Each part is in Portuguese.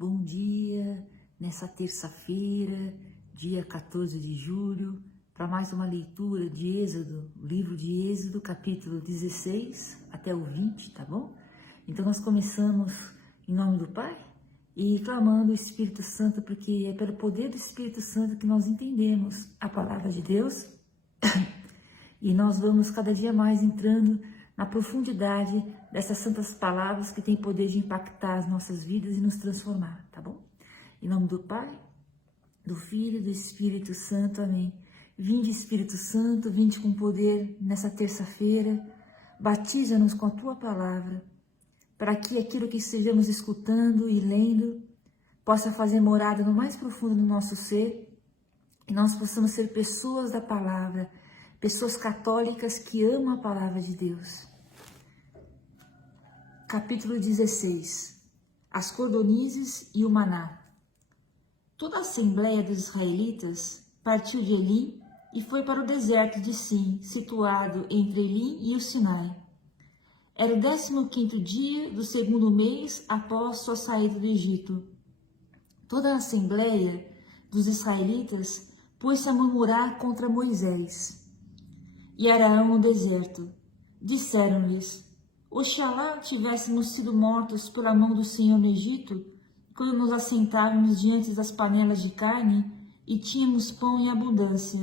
Bom dia, nessa terça-feira, dia 14 de julho, para mais uma leitura de Êxodo, livro de Êxodo, capítulo 16 até o 20, tá bom? Então nós começamos em nome do Pai e clamando o Espírito Santo, porque é pelo poder do Espírito Santo que nós entendemos a palavra de Deus e nós vamos cada dia mais entrando na profundidade dessas santas palavras que têm poder de impactar as nossas vidas e nos transformar, tá bom? Em nome do Pai, do Filho e do Espírito Santo, amém. Vinde, Espírito Santo, vinde com poder nessa terça-feira, batiza-nos com a Tua palavra, para que aquilo que estejamos escutando e lendo possa fazer morada no mais profundo do nosso ser e nós possamos ser pessoas da palavra, pessoas católicas que amam a palavra de Deus. Capítulo 16. As cordonizes e o maná. Toda a assembleia dos israelitas partiu de Elim e foi para o deserto de Sim, situado entre Elim e o Sinai. Era o 15º dia do segundo mês após sua saída do Egito. Toda a assembleia dos israelitas pôs-se a murmurar contra Moisés e Arão no deserto. Disseram-lhes: Oxalá tivéssemos sido mortos pela mão do Senhor no Egito, quando nos assentávamos diante das panelas de carne e tínhamos pão em abundância.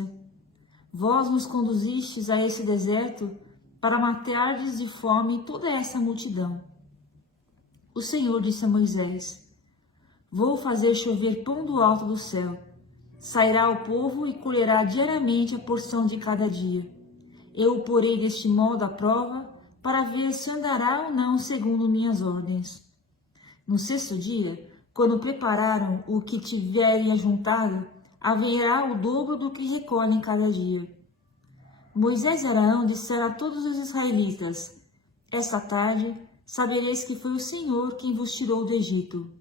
Vós nos conduzistes a esse deserto para matardes de fome toda essa multidão. O Senhor disse a Moisés: Vou fazer chover pão do alto do céu. Sairá o povo e colherá diariamente a porção de cada dia. Eu o porei deste modo à prova, para ver se andará ou não segundo minhas ordens. No sexto dia, quando prepararam o que tiverem ajuntado, haverá o dobro do que recolhem cada dia. Moisés e Arão disseram a todos os israelitas: Esta tarde sabereis que foi o Senhor quem vos tirou do Egito.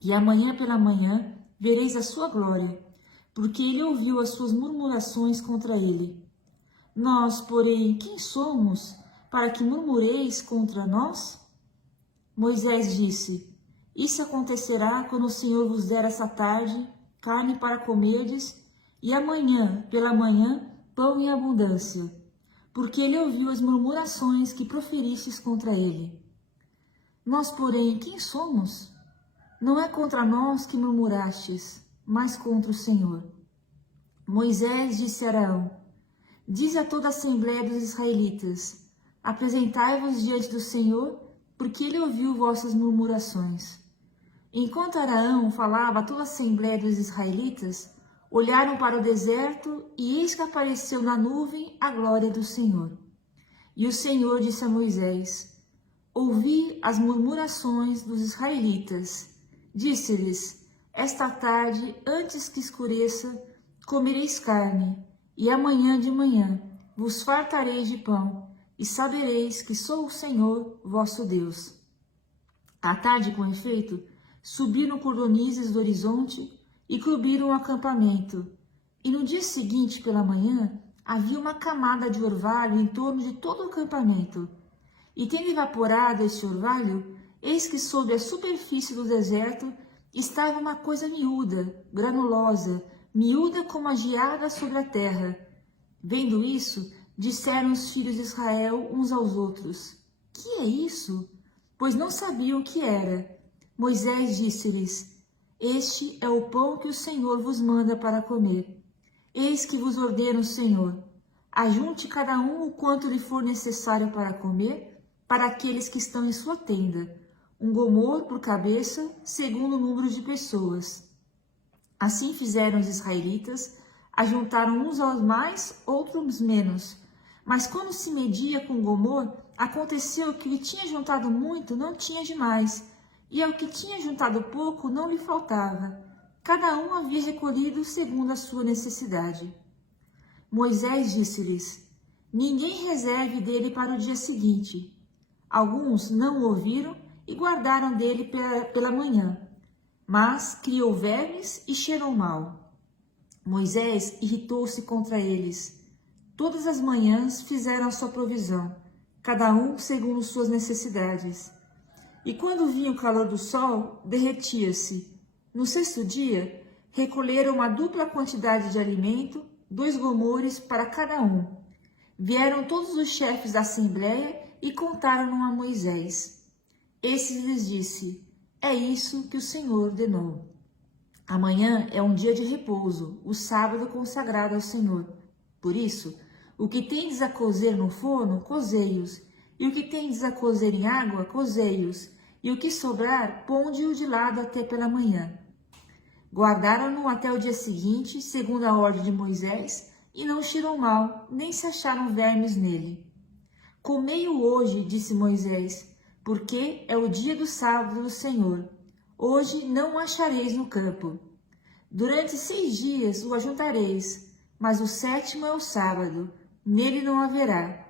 E amanhã pela manhã vereis a sua glória, porque ele ouviu as suas murmurações contra ele. Nós, porém, quem somos para que murmureis contra nós? Moisés disse: Isso acontecerá quando o Senhor vos der essa tarde carne para comerdes, e amanhã, pela manhã, pão em abundância, porque ele ouviu as murmurações que proferistes contra ele. Nós, porém, quem somos? Não é contra nós que murmurastes, mas contra o Senhor. Moisés disse a Arão: Diz a toda a assembleia dos israelitas: Apresentai-vos diante do Senhor, porque ele ouviu vossas murmurações. Enquanto Arão falava a toda a assembleia dos israelitas, olharam para o deserto e eis que apareceu na nuvem a glória do Senhor. E o Senhor disse a Moisés: Ouvi as murmurações dos israelitas. Disse-lhes: Esta tarde, antes que escureça, comereis carne, e amanhã de manhã vos fartareis de pão, e sabereis que sou o Senhor, vosso Deus. À tarde, com efeito, subiram cordonizes do horizonte e cobriram o acampamento. E no dia seguinte, pela manhã, havia uma camada de orvalho em torno de todo o acampamento. E tendo evaporado esse orvalho, eis que sob a superfície do deserto estava uma coisa miúda, granulosa, miúda como a geada sobre a terra. Vendo isso, disseram os filhos de Israel uns aos outros: Que é isso? Pois não sabiam o que era. Moisés disse-lhes: Este é o pão que o Senhor vos manda para comer. Eis que vos ordena o Senhor: Ajunte cada um o quanto lhe for necessário para comer, para aqueles que estão em sua tenda, um gomor por cabeça, segundo o número de pessoas. Assim fizeram os israelitas, ajuntaram uns aos mais, outros menos. Mas quando se media com o gomor, aconteceu que o que tinha juntado muito não tinha demais, e ao que tinha juntado pouco não lhe faltava. Cada um havia recolhido segundo a sua necessidade. Moisés disse-lhes: Ninguém reserve dele para o dia seguinte. Alguns não o ouviram e guardaram dele pela manhã, mas criou vermes e cheirou mal. Moisés irritou-se contra eles. Todas as manhãs fizeram a sua provisão, cada um segundo suas necessidades. e quando vinha o calor do sol, derretia-se. No sexto dia, recolheram uma dupla quantidade de alimento, 2 gomores para cada um. Vieram todos os chefes da assembleia e contaram a Moisés. Esse lhes disse: é isso que o Senhor ordenou. Amanhã é um dia de repouso, o sábado consagrado ao Senhor. Por isso, o que tendes a cozer no forno, cozei-os, e o que tendes a cozer em água, cozei-os, e o que sobrar, ponde-o de lado até pela manhã. Guardaram-no até o dia seguinte, segundo a ordem de Moisés, e não cheirou mal, nem se acharam vermes nele. Comei-o hoje, disse Moisés, porque é o dia do sábado do Senhor. Hoje não o achareis no campo. Durante 6 dias o ajuntareis, mas o 7º é o sábado, nele não haverá.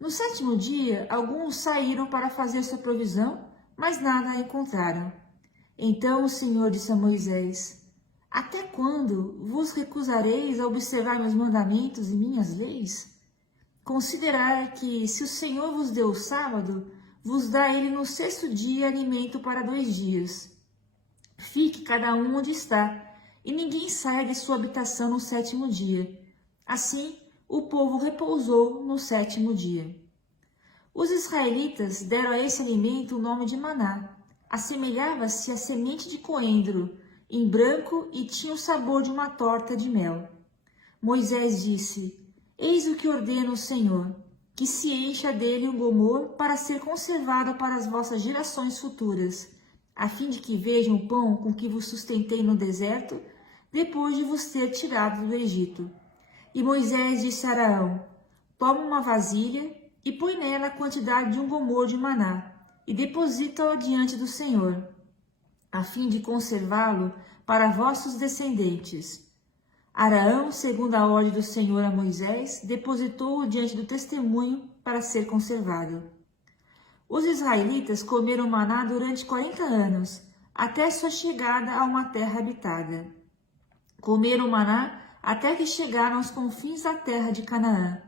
No 7º dia, alguns saíram para fazer sua provisão, mas nada encontraram. Então o Senhor disse a Moisés: até quando vos recusareis a observar meus mandamentos e minhas leis? Considerai que, se o Senhor vos deu o sábado, vos dá ele no 6º dia alimento para 2 dias. Fique cada um onde está, e ninguém saia de sua habitação no 7º dia. Assim, o povo repousou no 7º dia. Os israelitas deram a esse alimento o nome de maná. Assemelhava-se à semente de coentro, em branco, e tinha o sabor de uma torta de mel. Moisés disse: eis o que ordena o Senhor, que se encha dele um gomor para ser conservado para as vossas gerações futuras, a fim de que vejam o pão com que vos sustentei no deserto, depois de vos ter tirado do Egito. E Moisés disse a Araão: toma uma vasilha e põe nela a quantidade de um gomor de maná, e deposita-o diante do Senhor, a fim de conservá-lo para vossos descendentes. Araão, segundo a ordem do Senhor a Moisés, depositou-o diante do testemunho para ser conservado. Os israelitas comeram maná durante 40 anos, até sua chegada a uma terra habitada. Comeram maná até que chegaram aos confins da terra de Canaã.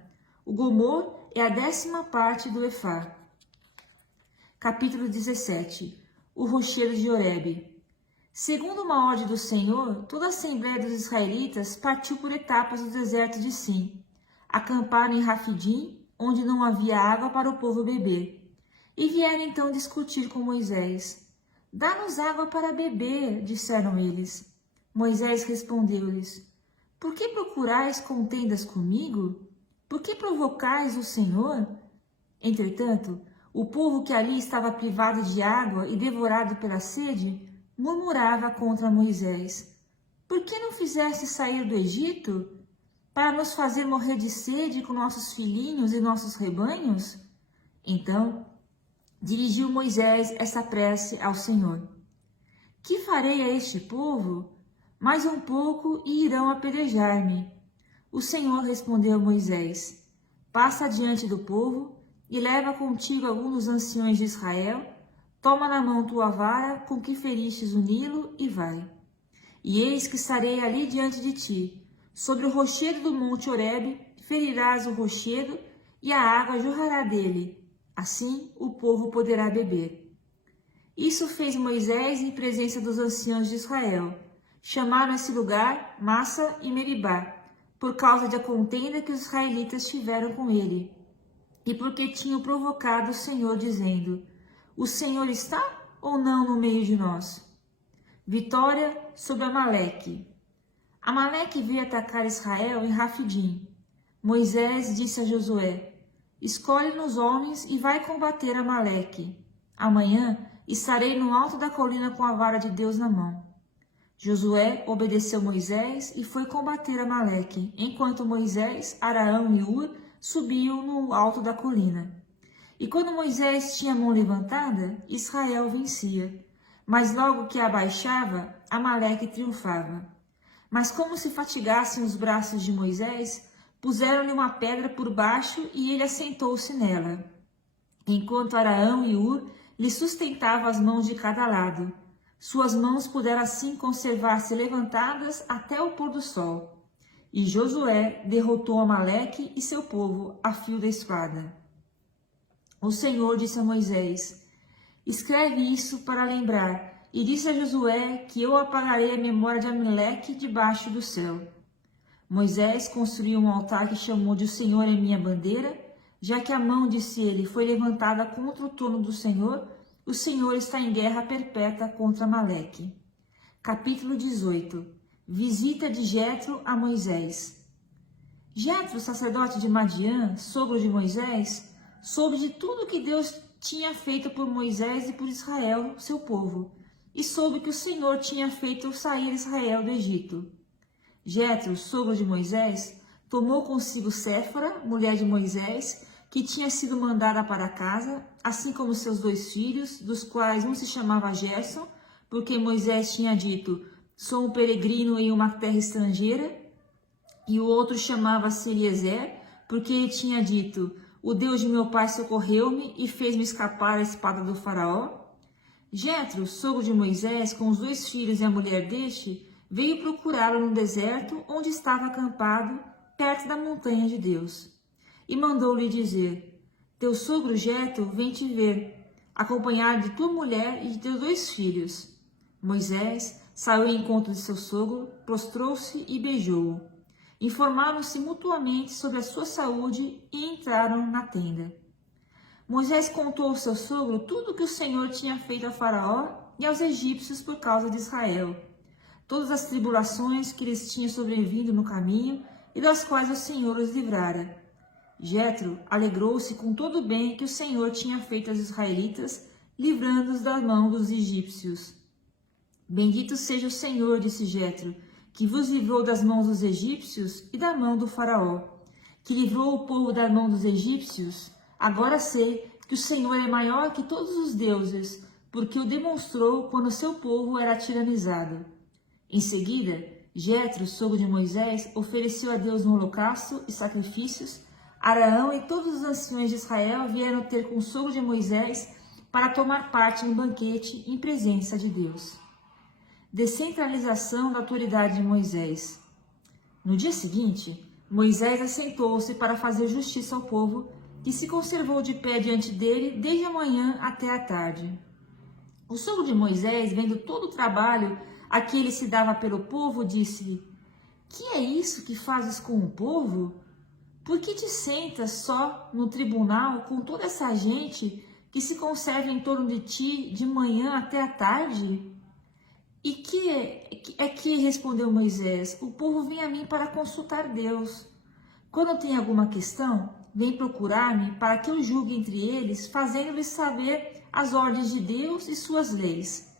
O gomor é a 10ª parte do efá. Capítulo 17. O rochedo de Horebe. Segundo uma ordem do Senhor, toda a assembleia dos israelitas partiu por etapas do deserto de Sim. Acamparam em Rafidim, onde não havia água para o povo beber. E vieram então discutir com Moisés. Dá-nos água para beber, disseram eles. Moisés respondeu-lhes: por que procurais contendas comigo? Por que provocais o Senhor? Entretanto, o povo que ali estava privado de água e devorado pela sede, murmurava contra Moisés: por que não fizeste sair do Egito? Para nos fazer morrer de sede com nossos filhinhos e nossos rebanhos? Então, dirigiu Moisés essa prece ao Senhor: que farei a este povo? Mais um pouco e irão apedrejar-me. O Senhor respondeu a Moisés: passa adiante do povo e leva contigo alguns dos anciões de Israel, toma na mão tua vara com que feristes o Nilo e vai. E eis que estarei ali diante de ti, sobre o rochedo do monte Horebe, ferirás o rochedo e a água jorrará dele. Assim o povo poderá beber. Isso fez Moisés em presença dos anciãos de Israel. Chamaram esse lugar Massa e Meribá, por causa da contenda que os israelitas tiveram com ele, e porque tinham provocado o Senhor, dizendo: o Senhor está ou não no meio de nós? Vitória sobre Amaleque. Amaleque veio atacar Israel em Rafidim. Moisés disse a Josué: escolhe-nos homens e vai combater Amaleque. Amanhã estarei no alto da colina com a vara de Deus na mão. Josué obedeceu Moisés e foi combater Amaleque, enquanto Moisés, Araão e Ur subiam no alto da colina. E quando Moisés tinha a mão levantada, Israel vencia. Mas logo que a abaixava, Amaleque triunfava. Mas como se fatigassem os braços de Moisés, puseram-lhe uma pedra por baixo e ele assentou-se nela, enquanto Araão e Ur lhe sustentavam as mãos de cada lado. Suas mãos puderam assim conservar-se levantadas até o pôr do sol. E Josué derrotou Amaleque e seu povo a fio da espada. O Senhor disse a Moisés: Escreve isso para lembrar. E disse a Josué que eu apagarei a memória de Amaleque debaixo do céu. Moisés construiu um altar que chamou de O Senhor é minha bandeira, já que a mão, disse ele, foi levantada contra o trono do Senhor, o Senhor está em guerra perpétua contra Amaleque. Capítulo 18. Visita de Jetro a Moisés. Jetro, sacerdote de Madiã, sogro de Moisés, soube de tudo que Deus tinha feito por Moisés e por Israel, seu povo, e soube que o Senhor tinha feito sair Israel do Egito. Jetro, sogro de Moisés, tomou consigo Séfora, mulher de Moisés, que tinha sido mandada para casa, assim como seus 2 filhos, dos quais um se chamava Gerson, porque Moisés tinha dito, sou um peregrino em uma terra estrangeira, e o outro chamava-se Eliezer, porque ele tinha dito, o Deus de meu pai socorreu-me e fez-me escapar a espada do faraó. Jetro, sogro de Moisés, com os 2 filhos e a mulher deste, veio procurá-lo no deserto, onde estava acampado, perto da montanha de Deus. E mandou-lhe dizer, teu sogro Jetro vem te ver, acompanhado de tua mulher e de teus 2 filhos. Moisés saiu ao encontro de seu sogro, prostrou-se e beijou-o. Informaram-se mutuamente sobre a sua saúde e entraram na tenda. Moisés contou ao seu sogro tudo o que o Senhor tinha feito a Faraó e aos egípcios por causa de Israel, todas as tribulações que lhes tinham sobrevindo no caminho e das quais o Senhor os livrara. Jetro alegrou-se com todo o bem que o Senhor tinha feito aos israelitas, livrando-os da mão dos egípcios. Bendito seja o Senhor, disse Jetro, que vos livrou das mãos dos egípcios e da mão do faraó, que livrou o povo da mão dos egípcios. Agora sei que o Senhor é maior que todos os deuses, porque o demonstrou quando seu povo era tiranizado. Em seguida, Jetro, sogro de Moisés, ofereceu a Deus um holocausto e sacrifícios. Araão e todos os anciões de Israel vieram ter com o sogro de Moisés para tomar parte no banquete em presença de Deus. Descentralização da autoridade de Moisés. No dia seguinte, Moisés assentou-se para fazer justiça ao povo, que se conservou de pé diante dele desde a manhã até a tarde. O sogro de Moisés, vendo todo o trabalho a que ele se dava pelo povo, disse-lhe, que é isso que fazes com o povo? Por que te sentas só no tribunal com toda essa gente que se conserva em torno de ti de manhã até a tarde? E que respondeu Moisés, o povo vem a mim para consultar Deus. Quando tem alguma questão, vem procurar-me para que eu julgue entre eles, fazendo-lhes saber as ordens de Deus e suas leis.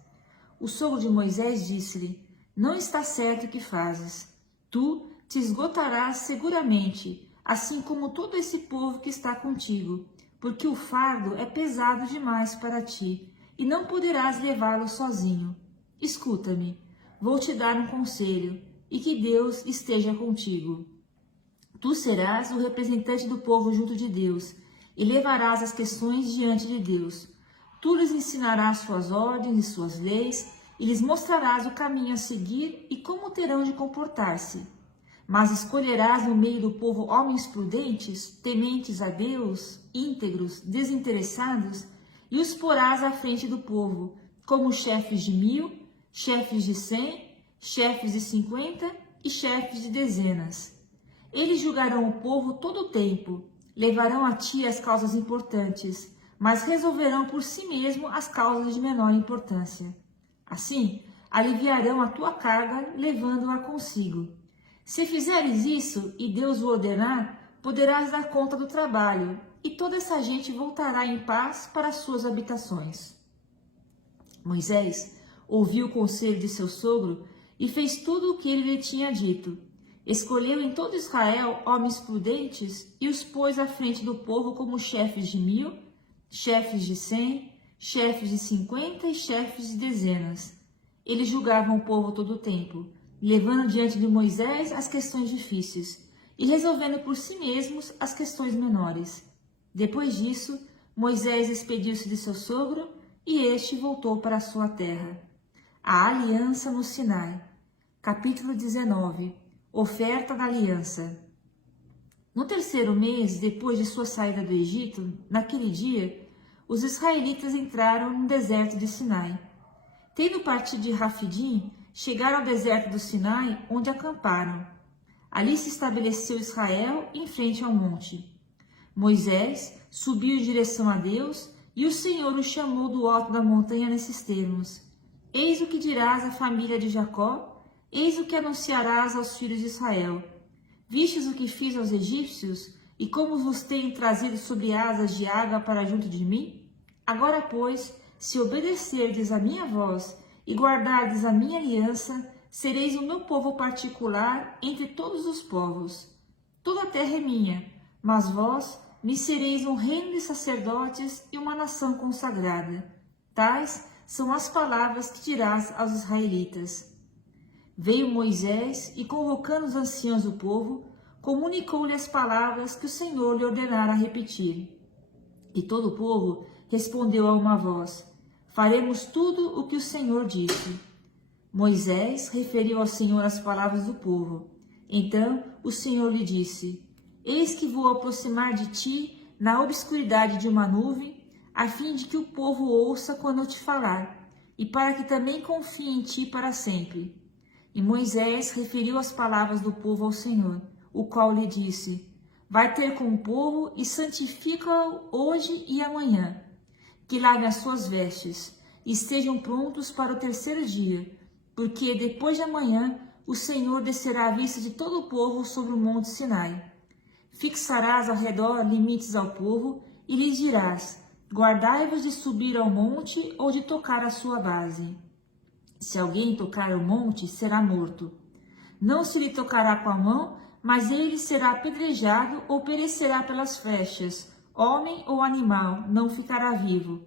O sogro de Moisés disse-lhe, não está certo o que fazes. Tu te esgotarás seguramente, assim como todo esse povo que está contigo, porque o fardo é pesado demais para ti, e não poderás levá-lo sozinho. Escuta-me, vou te dar um conselho, e que Deus esteja contigo. Tu serás o representante do povo junto de Deus, e levarás as questões diante de Deus. Tu lhes ensinarás suas ordens e suas leis, e lhes mostrarás o caminho a seguir e como terão de comportar-se. Mas escolherás no meio do povo homens prudentes, tementes a Deus, íntegros, desinteressados, e os porás à frente do povo, como chefes de 1000, chefes de 100, chefes de 50 e chefes de dezenas. Eles julgarão o povo todo o tempo, levarão a ti as causas importantes, mas resolverão por si mesmo as causas de menor importância. Assim, aliviarão a tua carga, levando-a consigo. Se fizeres isso e Deus o ordenar, poderás dar conta do trabalho, e toda essa gente voltará em paz para as suas habitações. Moisés ouviu o conselho de seu sogro e fez tudo o que ele lhe tinha dito. Escolheu em todo Israel homens prudentes e os pôs à frente do povo como chefes de 1000, chefes de 100, chefes de 50 e chefes de dezenas. Eles julgavam o povo todo o tempo, levando diante de Moisés as questões difíceis e resolvendo por si mesmos as questões menores. Depois disso, Moisés despediu-se de seu sogro e este voltou para a sua terra. A aliança no Sinai. Capítulo 19. Oferta da aliança. No terceiro mês, depois de sua saída do Egito, naquele dia, os israelitas entraram no deserto de Sinai. Tendo partido de Rafidim, chegaram ao deserto do Sinai, onde acamparam. Ali se estabeleceu Israel em frente ao monte. Moisés subiu em direção a Deus, e o Senhor o chamou do alto da montanha nesses termos: Eis o que dirás à família de Jacó, eis o que anunciarás aos filhos de Israel. Vistes o que fiz aos egípcios, e como vos tenho trazido sobre asas de água para junto de mim? Agora, pois, se obedecerdes a minha voz e guardardes a minha aliança, sereis o meu povo particular entre todos os povos. Toda a terra é minha, mas vós me sereis um reino de sacerdotes e uma nação consagrada. Tais são as palavras que dirás aos israelitas. Veio Moisés e, convocando os anciãos do povo, comunicou-lhe as palavras que o Senhor lhe ordenara repetir. E todo o povo respondeu a uma voz: Faremos tudo o que o Senhor disse. Moisés referiu ao Senhor as palavras do povo. Então o Senhor lhe disse: Eis que vou aproximar de ti na obscuridade de uma nuvem, a fim de que o povo ouça quando eu te falar, e para que também confie em ti para sempre. E Moisés referiu as palavras do povo ao Senhor, o qual lhe disse: Vai ter com o povo e santifica-o hoje e amanhã, que lavem as suas vestes, e estejam prontos para o terceiro dia, porque depois de amanhã o Senhor descerá à vista de todo o povo sobre o monte Sinai. Fixarás ao redor limites ao povo e lhes dirás: Guardai-vos de subir ao monte ou de tocar a sua base. Se alguém tocar o monte, será morto. Não se lhe tocará com a mão, mas ele será apedrejado ou perecerá pelas flechas. Homem ou animal não ficará vivo.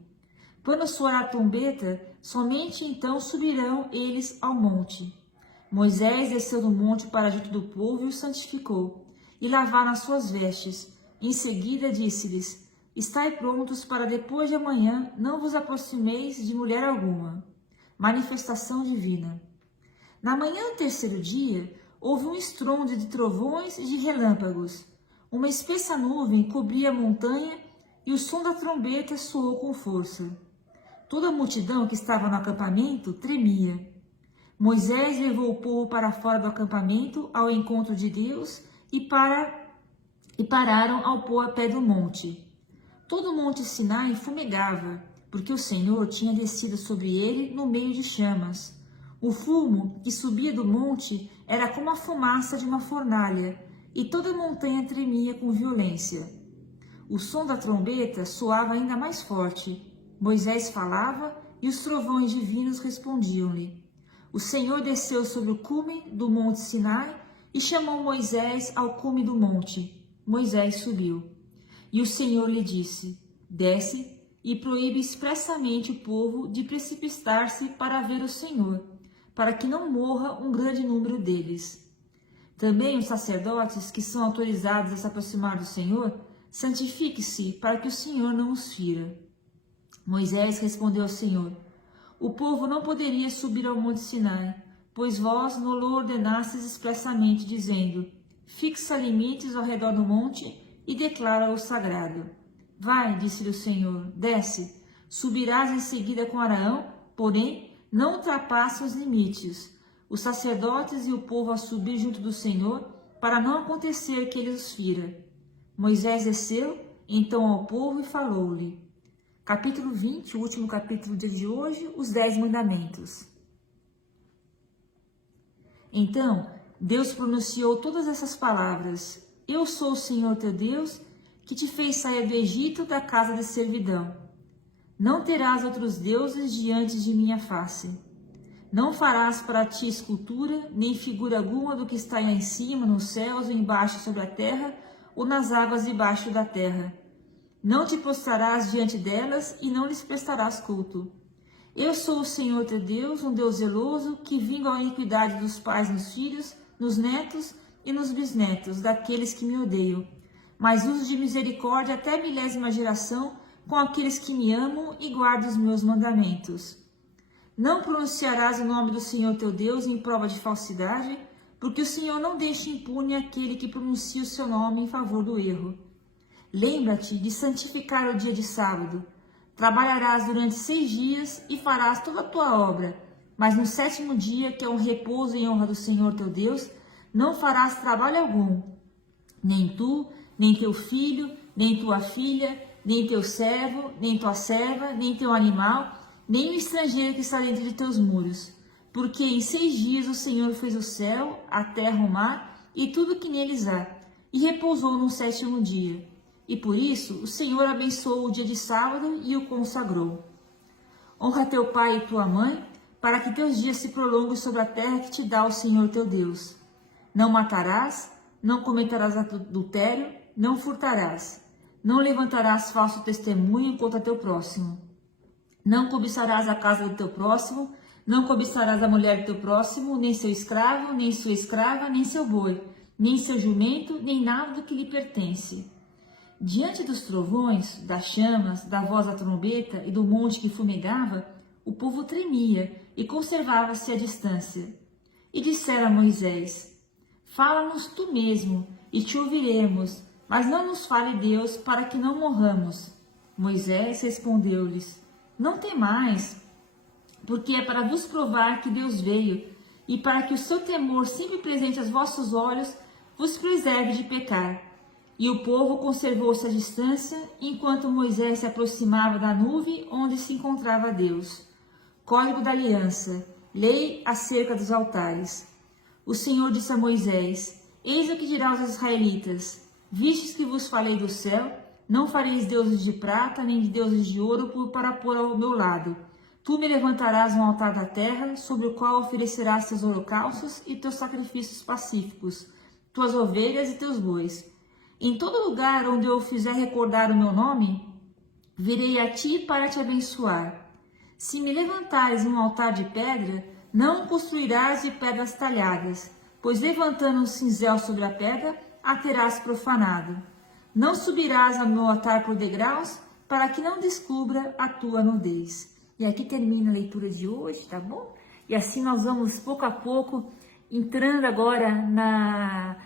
Quando soar a trombeta, somente então subirão eles ao monte. Moisés desceu do monte para junto do povo e o santificou, e lavaram as suas vestes. Em seguida disse-lhes: Estai prontos para depois de amanhã, não vos aproximeis de mulher alguma. Manifestação divina. Na manhã do terceiro dia, houve um estrondo de trovões e de relâmpagos. Uma espessa nuvem cobria a montanha e o som da trombeta soou com força. Toda a multidão que estava no acampamento tremia. Moisés levou o povo para fora do acampamento ao encontro de Deus e pararam ao pé do monte. Todo o monte Sinai fumegava, porque o Senhor tinha descido sobre ele no meio de chamas. O fumo que subia do monte era como a fumaça de uma fornalha, e toda a montanha tremia com violência. O som da trombeta soava ainda mais forte. Moisés falava e os trovões divinos respondiam-lhe. O Senhor desceu sobre o cume do monte Sinai e chamou Moisés ao cume do monte. Moisés subiu. E o Senhor lhe disse: Desce e proíbe expressamente o povo de precipitar-se para ver o Senhor, para que não morra um grande número deles. Também os sacerdotes que são autorizados a se aproximar do Senhor, santifique-se para que o Senhor não os fira. Moisés respondeu ao Senhor: O povo não poderia subir ao monte Sinai, pois vós não ordenastes expressamente, dizendo: Fixa limites ao redor do monte e declara-o sagrado. Vai, disse-lhe o Senhor, desce, subirás em seguida com Araão, porém não ultrapasse os limites, os sacerdotes e o povo a subir junto do Senhor, para não acontecer que ele os fira. Moisés desceu então ao povo e falou-lhe. Capítulo 20, o último capítulo do dia de hoje, os 10 mandamentos. Então Deus pronunciou todas essas palavras: Eu sou o Senhor teu Deus, que te fez sair do Egito, da casa de servidão. Não terás outros deuses diante de minha face. Não farás para ti escultura, nem figura alguma do que está lá em cima, nos céus, ou embaixo sobre a terra, ou nas águas debaixo da terra. Não te prostrarás diante delas e não lhes prestarás culto. Eu sou o Senhor teu Deus, um Deus zeloso, que vingo a iniquidade dos pais nos filhos, nos netos e nos bisnetos daqueles que me odeiam, mas uso de misericórdia até a 1000ª geração com aqueles que me amam e guardam os meus mandamentos. Não pronunciarás o nome do Senhor teu Deus em prova de falsidade, porque o Senhor não deixa impune aquele que pronuncia o seu nome em favor do erro. Lembra-te de santificar o dia de sábado. Trabalharás durante 6 dias e farás toda a tua obra. Mas no 7º dia, que é um repouso em honra do Senhor teu Deus, não farás trabalho algum. Nem tu, nem teu filho, nem tua filha, nem teu servo, nem tua serva, nem teu animal, nem o estrangeiro que está dentro de teus muros. Porque em 6 dias o Senhor fez o céu, a terra, o mar e tudo que neles há, e repousou no 7º dia. E por isso o Senhor abençoou o dia de sábado e o consagrou. Honra teu pai e tua mãe, para que teus dias se prolonguem sobre a terra que te dá o Senhor teu Deus. Não matarás, não cometerás adultério, não furtarás, não levantarás falso testemunho contra teu próximo. Não cobiçarás a casa do teu próximo, não cobiçarás a mulher do teu próximo, nem seu escravo, nem sua escrava, nem seu boi, nem seu jumento, nem nada do que lhe pertence. Diante dos trovões, das chamas, da voz da trombeta e do monte que fumegava, o povo tremia e conservava-se à distância. E disseram a Moisés: Fala-nos tu mesmo, e te ouviremos, mas não nos fale Deus, para que não morramos. Moisés respondeu-lhes: Não temais, porque é para vos provar que Deus veio, e para que o seu temor, sempre presente aos vossos olhos, vos preserve de pecar. E o povo conservou-se à distância, enquanto Moisés se aproximava da nuvem onde se encontrava Deus. Código da aliança, lei acerca dos altares. O Senhor disse a Moisés: Eis o que dirá aos israelitas: Vistes que vos falei do céu, não fareis deuses de prata, nem de deuses de ouro para pôr ao meu lado. Tu me levantarás um altar da terra, sobre o qual oferecerás teus holocaustos e teus sacrifícios pacíficos, tuas ovelhas e teus bois. Em todo lugar onde eu fizer recordar o meu nome, virei a ti para te abençoar. Se me levantares um altar de pedra, não o construirás de pedras talhadas, pois levantando um cinzel sobre a pedra, a terás profanado. Não subirás ao meu altar por degraus, para que não descubra a tua nudez. E aqui termina a leitura de hoje, tá bom? E assim nós vamos pouco a pouco entrando agora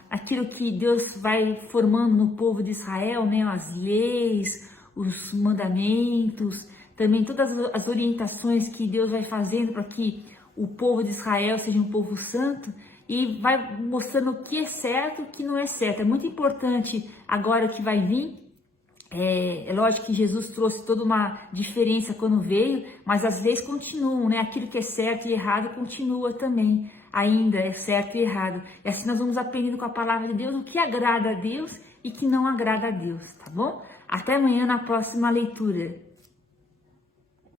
naquilo que Deus vai formando no povo de Israel, né? As leis, os mandamentos, também todas as orientações que Deus vai fazendo para que o povo de Israel seja um povo santo, e vai mostrando o que é certo e o que não é certo. É muito importante agora que vai vir. É lógico que Jesus trouxe toda uma diferença quando veio, mas as leis continuam, né? Aquilo que é certo e errado continua também. Ainda é certo e errado. E assim nós vamos aprendendo com a palavra de Deus o que agrada a Deus e que não agrada a Deus, tá bom? Até amanhã na próxima leitura.